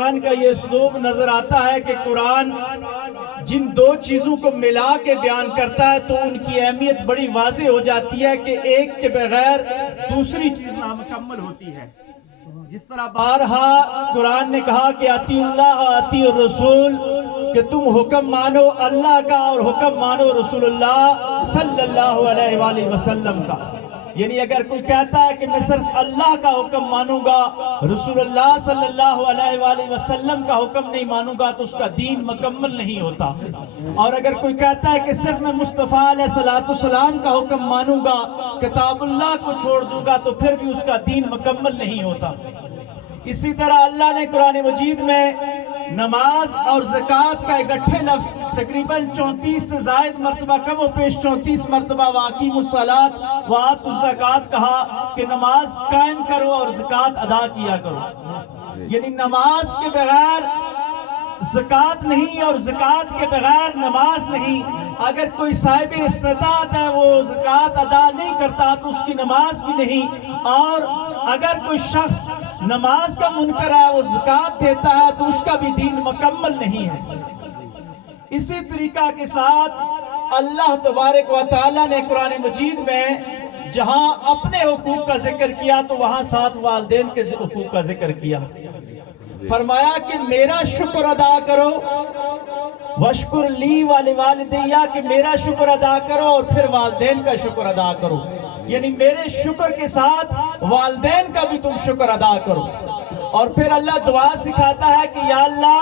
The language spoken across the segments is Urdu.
قرآن کا یہ اسلوب نظر آتا ہے کہ قرآن جن دو چیزوں کو ملا کے بیان کرتا ہے تو ان کی اہمیت بڑی واضح ہو جاتی ہے کہ ایک کے بغیر دوسری چیز نامکمل ہوتی ہے۔ جس طرح بارہا قرآن نے کہا کہ اطیعوا اللہ اطیعوا الرسول، کہ تم حکم مانو اللہ کا اور حکم مانو رسول اللہ صلی اللہ علیہ وآلہ وسلم کا۔ یعنی اگر کوئی کہتا ہے کہ میں صرف اللہ کا حکم مانوں گا، رسول اللہ صلی اللہ علیہ وآلہ وسلم کا حکم نہیں مانوں گا، تو اس کا دین مکمل نہیں ہوتا۔ اور اگر کوئی کہتا ہے کہ صرف میں مصطفیٰ علیہ السلام کا حکم مانوں گا، کتاب اللہ کو چھوڑ دوں گا، تو پھر بھی اس کا دین مکمل نہیں ہوتا۔ اسی طرح اللہ نے قرآن مجید میں نماز اور زکوٰۃ کا اکٹھے لفظ تقریباً 34 سے زائد مرتبہ، کم و بیش 34 مرتبہ وَأَقِیمُوا الصَّلَاةَ وَآتُوا الزَّکَاةَ کہا کہ نماز قائم کرو اور زکوٰۃ ادا کیا کرو۔ یعنی نماز کے بغیر زکوٰۃ نہیں اور زکوٰۃ کے بغیر نماز نہیں۔ اگر کوئی صاحب استطاعت ہے وہ زکوٰۃ ادا نہیں کرتا تو اس کی نماز بھی نہیں، اور اگر کوئی شخص نماز کا منکر ہے وہ زکوٰۃ دیتا ہے تو اس کا بھی دین مکمل نہیں ہے۔ اسی طریقہ کے ساتھ اللہ تبارک و تعالیٰ نے قرآن مجید میں جہاں اپنے حقوق کا ذکر کیا تو وہاں ساتھ والدین کے حقوق کا ذکر کیا۔ فرمایا کہ میرا شکر ادا کرو، وَاشْكُرْ لِي وَلِوَالِدَيَّ، کہ میرا شکر ادا کرو اور پھر والدین کا شکر ادا کرو۔ یعنی میرے شکر کے ساتھ والدین کا بھی تم شکر ادا کرو۔ اور پھر اللہ دعا سکھاتا ہے کہ یا اللہ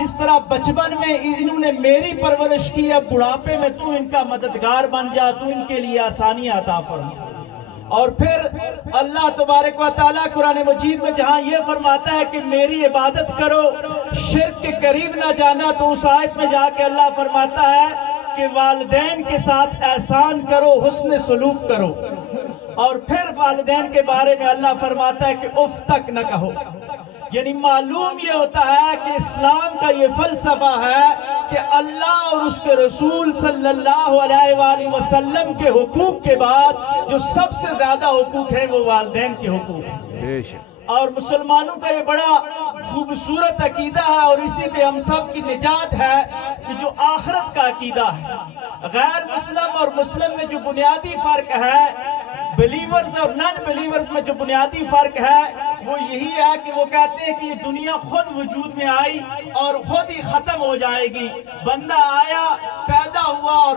جس طرح بچپن میں انہوں نے میری پرورش کی، اب بڑھاپے میں تو ان کا مددگار بن جا، تو ان کے لیے آسانیاں عطا فرما۔ اور پھر اللہ تبارک و تعالیٰ قرآن مجید میں جہاں یہ فرماتا ہے کہ میری عبادت کرو، شرک کے قریب نہ جانا، تو اس آیت میں جا کے اللہ فرماتا ہے کہ والدین کے ساتھ احسان کرو، حسن سلوک کرو۔ اور پھر والدین کے بارے میں اللہ فرماتا ہے کہ اف تک نہ کہو۔ یعنی معلوم یہ ہوتا ہے کہ اسلام کا یہ فلسفہ ہے کہ اللہ اور اس کے رسول صلی اللہ علیہ وآلہ وسلم کے حقوق کے بعد جو سب سے زیادہ حقوق ہیں وہ والدین کے حقوق ہیں۔ اور مسلمانوں کا یہ بڑا خوبصورت عقیدہ ہے، اور اسی پہ ہم سب کی نجات ہے کہ جو آخرت کا عقیدہ ہے۔ غیر مسلم اور مسلم میں جو بنیادی فرق ہے، بلیورز اور نان بلیورز میں جو بنیادی فرق ہے وہ یہی ہے کہ وہ کہتے ہیں کہ یہ دنیا خود وجود میں آئی اور خود ہی ختم ہو جائے گی۔ بندہ آیا، پیدا ہوا اور